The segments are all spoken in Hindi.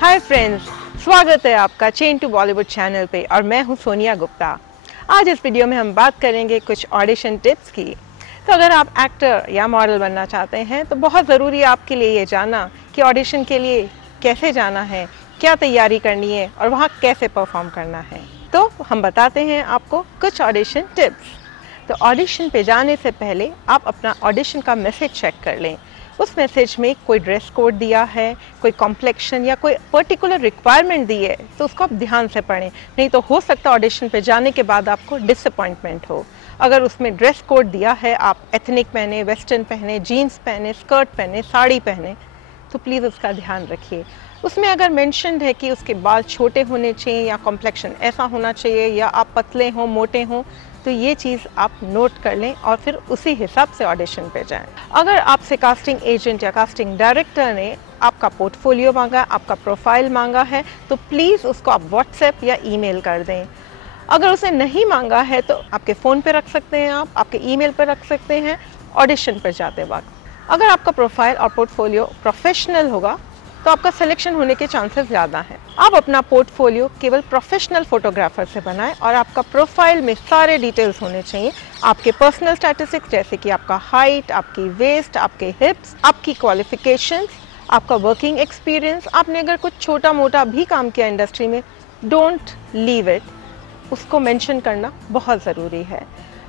हाय फ्रेंड्स, स्वागत है आपका चेन टू बॉलीवुड चैनल पे और मैं हूं सोनिया गुप्ता। आज इस वीडियो में हम बात करेंगे कुछ ऑडिशन टिप्स की। तो अगर आप एक्टर या मॉडल बनना चाहते हैं तो बहुत ज़रूरी है आपके लिए ये जानना कि ऑडिशन के लिए कैसे जाना है, क्या तैयारी करनी है और वहाँ कैसे परफॉर्म करना है। तो हम बताते हैं आपको कुछ ऑडिशन टिप्स। तो ऑडिशन पे जाने से पहले आप अपना ऑडिशन का मैसेज चेक कर लें। उस मैसेज में कोई ड्रेस कोड दिया है, कोई कॉम्प्लेक्शन या कोई पर्टिकुलर रिक्वायरमेंट दी है तो उसको आप ध्यान से पढ़ें, नहीं तो हो सकता है ऑडिशन पे जाने के बाद आपको डिसअपॉइंटमेंट हो। अगर उसमें ड्रेस कोड दिया है, आप एथनिक पहने, वेस्टर्न पहने, जीन्स पहने, स्कर्ट पहने, साड़ी पहने, तो प्लीज़ उसका ध्यान रखिए। उसमें अगर मेंशन्ड है कि उसके बाल छोटे होने चाहिए या कॉम्प्लेक्शन ऐसा होना चाहिए या आप पतले हों, मोटे हों, तो ये चीज़ आप नोट कर लें और फिर उसी हिसाब से ऑडिशन पे जाएं। अगर आपसे कास्टिंग एजेंट या कास्टिंग डायरेक्टर ने आपका पोर्टफोलियो मांगा, आपका प्रोफाइल मांगा है, तो प्लीज़ उसको आप व्हाट्सएप या ईमेल कर दें। अगर उसे नहीं मांगा है तो आपके फ़ोन पे रख सकते हैं, आप आपके ईमेल पे रख सकते हैं ऑडिशन पर जाते वक्त। अगर आपका प्रोफाइल और पोर्टफोलियो प्रोफेशनल होगा तो आपका सिलेक्शन होने के चांसेस ज़्यादा हैं। आप अपना पोर्टफोलियो केवल प्रोफेशनल फोटोग्राफर से बनाएं और आपका प्रोफाइल में सारे डिटेल्स होने चाहिए। आपके पर्सनल स्टैटिस्टिक्स जैसे कि आपका हाइट, आपकी वेस्ट, आपके हिप्स, आपकी क्वालिफिकेशंस, आपका वर्किंग एक्सपीरियंस। आपने अगर कुछ छोटा मोटा भी काम किया इंडस्ट्री में, डोंट लीव इट, उसको मेंशन करना बहुत ज़रूरी है।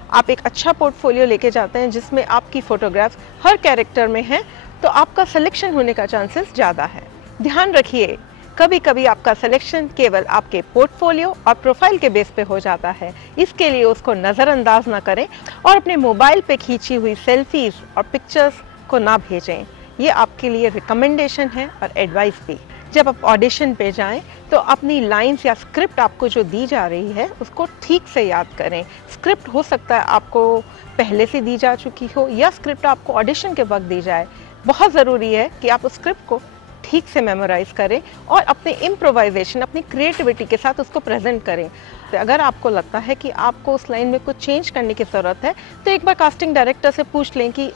आप एक अच्छा पोर्टफोलियो लेके जाते हैं जिसमें आपकी फ़ोटोग्राफ्स हर कैरेक्टर में हैं, तो आपका सिलेक्शन होने का चांसेस ज़्यादा है। ध्यान रखिए, कभी कभी आपका सिलेक्शन केवल आपके पोर्टफोलियो और प्रोफाइल के बेस पे हो जाता है। इसके लिए उसको नज़रअंदाज ना करें और अपने मोबाइल पे खींची हुई सेल्फीज़ और पिक्चर्स को ना भेजें। ये आपके लिए रिकमेंडेशन है और एडवाइस भी। जब आप ऑडिशन पे जाएं तो अपनी लाइंस या स्क्रिप्ट आपको जो दी जा रही है उसको ठीक से याद करें। स्क्रिप्ट हो सकता है आपको पहले से दी जा चुकी हो या स्क्रिप्ट आपको ऑडिशन के वक्त दी जाए। बहुत ज़रूरी है कि आप उस स्क्रिप्ट को ठीक से मेमोराइज़ करें और अपने इम्प्रोवाइजेशन, अपनी क्रिएटिविटी के साथ उसको प्रेजेंट करें। तो अगर आपको लगता है कि आपको उस लाइन में कुछ चेंज करने की ज़रूरत है तो एक बार कास्टिंग डायरेक्टर से पूछ लें कि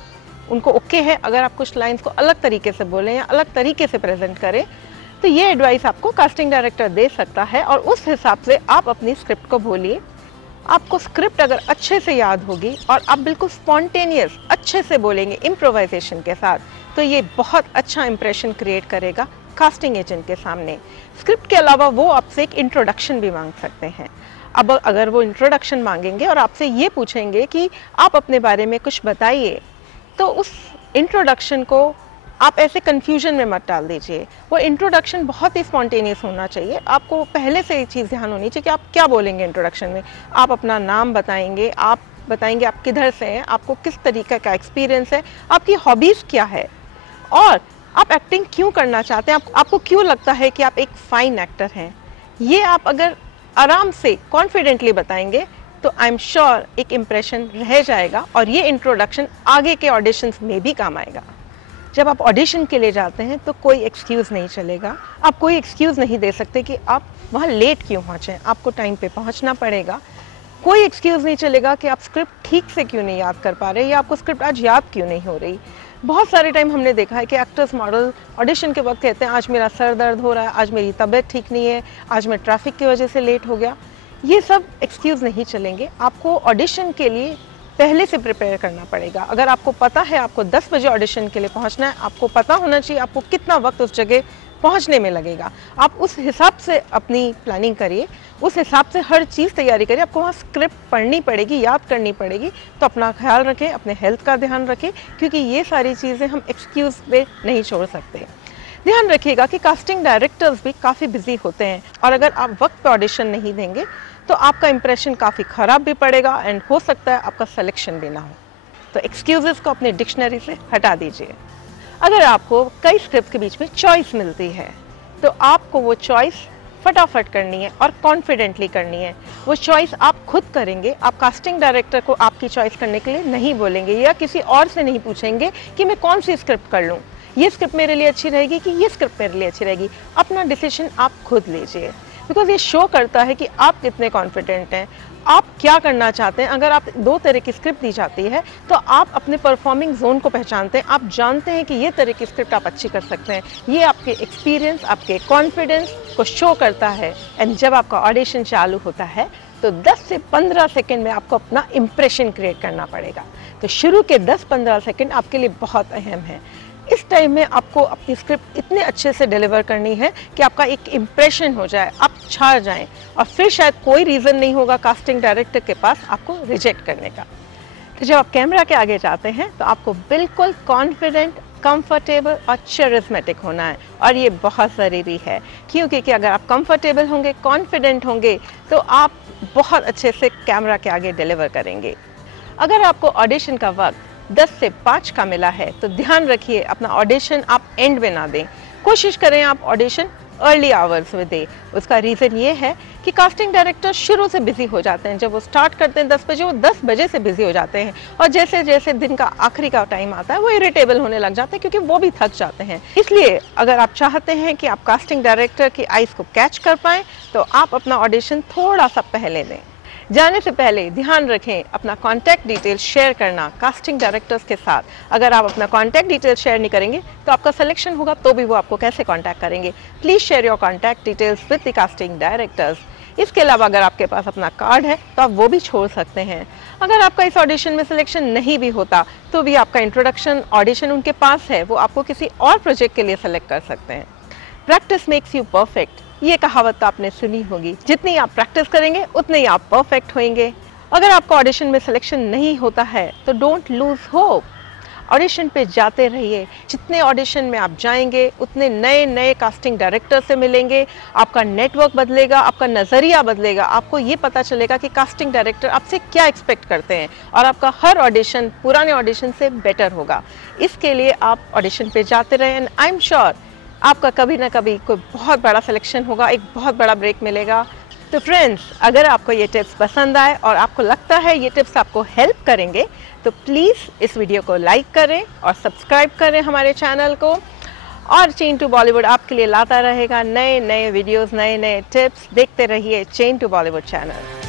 उनको ओके है अगर आप कुछ लाइन्स को अलग तरीके से बोलें या अलग तरीके से प्रेजेंट करें। तो ये एडवाइस आपको कास्टिंग डायरेक्टर दे सकता है और उस हिसाब से आप अपनी स्क्रिप्ट को बोलिए। आपको स्क्रिप्ट अगर अच्छे से याद होगी और आप बिल्कुल स्पॉन्टेनियस अच्छे से बोलेंगे इम्प्रोवाइजेशन के साथ, तो ये बहुत अच्छा इंप्रेशन क्रिएट करेगा कास्टिंग एजेंट के सामने। स्क्रिप्ट के अलावा वो आपसे एक इंट्रोडक्शन भी मांग सकते हैं। अब अगर वो इंट्रोडक्शन मांगेंगे और आपसे ये पूछेंगे कि आप अपने बारे में कुछ बताइए, तो उस इंट्रोडक्शन को आप ऐसे कन्फ्यूजन में मत डाल दीजिए। वो इंट्रोडक्शन बहुत ही स्पॉन्टेनियस होना चाहिए। आपको पहले से ये चीज़ ध्यान होनी चाहिए कि आप क्या बोलेंगे इंट्रोडक्शन में। आप अपना नाम बताएंगे, आप बताएंगे आप किधर से हैं, आपको किस तरीके का एक्सपीरियंस है, आपकी हॉबीज़ क्या है और आप एक्टिंग क्यों करना चाहते हैं, आपको क्यों लगता है कि आप एक फ़ाइन एक्टर हैं। ये आप अगर आराम से कॉन्फिडेंटली बताएंगे तो आई एम श्योर एक इम्प्रेशन रह जाएगा और ये इंट्रोडक्शन आगे के ऑडिशंस में भी काम आएगा। जब आप ऑडिशन के लिए जाते हैं तो कोई एक्सक्यूज़ नहीं चलेगा। आप कोई एक्सक्यूज़ नहीं दे सकते कि आप वहाँ लेट क्यों पहुँचें, आपको टाइम पे पहुँचना पड़ेगा। कोई एक्सक्यूज़ नहीं चलेगा कि आप स्क्रिप्ट ठीक से क्यों नहीं याद कर पा रहे या आपको स्क्रिप्ट आज याद क्यों नहीं हो रही। बहुत सारे टाइम हमने देखा है कि एक्टर्स मॉडल ऑडिशन के वक्त कहते हैं आज मेरा सर दर्द हो रहा है, आज मेरी तबीयत ठीक नहीं है, आज मैं ट्रैफिक की वजह से लेट हो गया। ये सब एक्सक्यूज़ नहीं चलेंगे। आपको ऑडिशन के लिए पहले से प्रिपेयर करना पड़ेगा। अगर आपको पता है आपको 10 बजे ऑडिशन के लिए पहुंचना है, आपको पता होना चाहिए आपको कितना वक्त उस जगह पहुंचने में लगेगा। आप उस हिसाब से अपनी प्लानिंग करिए, उस हिसाब से हर चीज़ तैयारी करिए। आपको वहाँ स्क्रिप्ट पढ़नी पड़ेगी, याद करनी पड़ेगी। तो अपना ख्याल रखें, अपने हेल्थ का ध्यान रखें, क्योंकि ये सारी चीज़ें हम एक्सक्यूज़ पे नहीं छोड़ सकते। ध्यान रखिएगा कि कास्टिंग डायरेक्टर्स भी काफ़ी बिजी होते हैं और अगर आप वक्त पे ऑडिशन नहीं देंगे तो आपका इंप्रेशन काफ़ी ख़राब भी पड़ेगा एंड हो सकता है आपका सिलेक्शन भी ना हो। तो एक्सक्यूज़ेस को अपने डिक्शनरी से हटा दीजिए। अगर आपको कई स्क्रिप्ट के बीच में चॉइस मिलती है तो आपको वो चॉइस फटाफट करनी है और कॉन्फिडेंटली करनी है। वो चॉइस आप खुद करेंगे, आप कास्टिंग डायरेक्टर को आपकी चॉइस करने के लिए नहीं बोलेंगे या किसी और से नहीं पूछेंगे कि मैं कौन सी स्क्रिप्ट कर लूँ, ये स्क्रिप्ट मेरे लिए अच्छी रहेगी कि ये स्क्रिप्ट मेरे लिए अच्छी रहेगी। अपना डिसीजन आप खुद लीजिए। बिकॉज ये शो करता है कि आप कितने कॉन्फिडेंट हैं, आप क्या करना चाहते हैं। अगर आप 2 तरह की स्क्रिप्ट दी जाती है तो आप अपने परफॉर्मिंग जोन को पहचानते हैं, आप जानते हैं कि ये तरह की स्क्रिप्ट आप अच्छी कर सकते हैं। ये आपके एक्सपीरियंस, आपके कॉन्फिडेंस को शो करता है। एंड जब आपका ऑडिशन चालू होता है तो 10 से 15 सेकंड में आपको अपना इम्प्रेशन क्रिएट करना पड़ेगा। तो शुरू के 10-15 सेकंड आपके लिए बहुत अहम है। इस टाइम में आपको अपनी स्क्रिप्ट इतने अच्छे से डिलीवर करनी है कि आपका एक इम्प्रेशन हो जाए, आप छा जाएं, और फिर शायद कोई रीज़न नहीं होगा कास्टिंग डायरेक्टर के पास आपको रिजेक्ट करने का। तो जब आप कैमरा के आगे जाते हैं तो आपको बिल्कुल कॉन्फिडेंट, कंफर्टेबल और चरिस्मेटिक होना है, और ये बहुत ज़रूरी है क्योंकि कि अगर आप कंफर्टेबल होंगे, कॉन्फिडेंट होंगे तो आप बहुत अच्छे से कैमरा के आगे डिलीवर करेंगे। अगर आपको ऑडिशन का वक्त 10 से 5 का मिला है तो ध्यान रखिए अपना ऑडिशन आप एंड में ना दें। कोशिश करें आप ऑडिशन अर्ली आवर्स में दें। उसका रीज़न ये है कि कास्टिंग डायरेक्टर शुरू से बिजी हो जाते हैं। जब वो स्टार्ट करते हैं 10 बजे, वो 10 बजे से बिजी हो जाते हैं, और जैसे जैसे दिन का आखिरी का टाइम आता है वो इरिटेबल होने लग जाते हैं क्योंकि वो भी थक जाते हैं। इसलिए अगर आप चाहते हैं कि आप कास्टिंग डायरेक्टर की आइज़ को कैच कर पाएँ तो आप अपना ऑडिशन थोड़ा सा पहले दें। जाने से पहले ध्यान रखें अपना कॉन्टैक्ट डिटेल शेयर करना कास्टिंग डायरेक्टर्स के साथ। अगर आप अपना कॉन्टैक्ट डिटेल शेयर नहीं करेंगे तो आपका सिलेक्शन होगा तो भी वो आपको कैसे कॉन्टैक्ट करेंगे। Please share your contact details with the casting directors. इसके अलावा अगर आपके पास अपना कार्ड है तो आप वो भी छोड़ सकते हैं। अगर आपका इस ऑडिशन में सिलेक्शन नहीं भी होता तो भी आपका इंट्रोडक्शन ऑडिशन उनके पास है, वो आपको किसी और प्रोजेक्ट के लिए सेलेक्ट कर सकते हैं। प्रैक्टिस मेक्स यू परफेक्ट, ये कहावत तो आपने सुनी होगी। जितनी आप प्रैक्टिस करेंगे उतने ही आप परफेक्ट होंगे। अगर आपको ऑडिशन में सिलेक्शन नहीं होता है तो डोंट लूज होप, ऑडिशन पे जाते रहिए। जितने ऑडिशन में आप जाएंगे उतने नए नए कास्टिंग डायरेक्टर से मिलेंगे, आपका नेटवर्क बदलेगा, आपका नज़रिया बदलेगा। आपको ये पता चलेगा कि कास्टिंग डायरेक्टर आपसे क्या एक्सपेक्ट करते हैं, और आपका हर ऑडिशन पुराने ऑडिशन से बेटर होगा। इसके लिए आप ऑडिशन पे जाते रहें, एंड आई एम श्योर आपका कभी ना कभी कोई बहुत बड़ा सिलेक्शन होगा, एक बहुत बड़ा ब्रेक मिलेगा। तो फ्रेंड्स, अगर आपको ये टिप्स पसंद आए और आपको लगता है ये टिप्स आपको हेल्प करेंगे तो प्लीज़ इस वीडियो को लाइक करें और सब्सक्राइब करें हमारे चैनल को। और चेन टू बॉलीवुड आपके लिए लाता रहेगा नए नए वीडियोस, नए नए टिप्स। देखते रहिए चेन टू बॉलीवुड चैनल।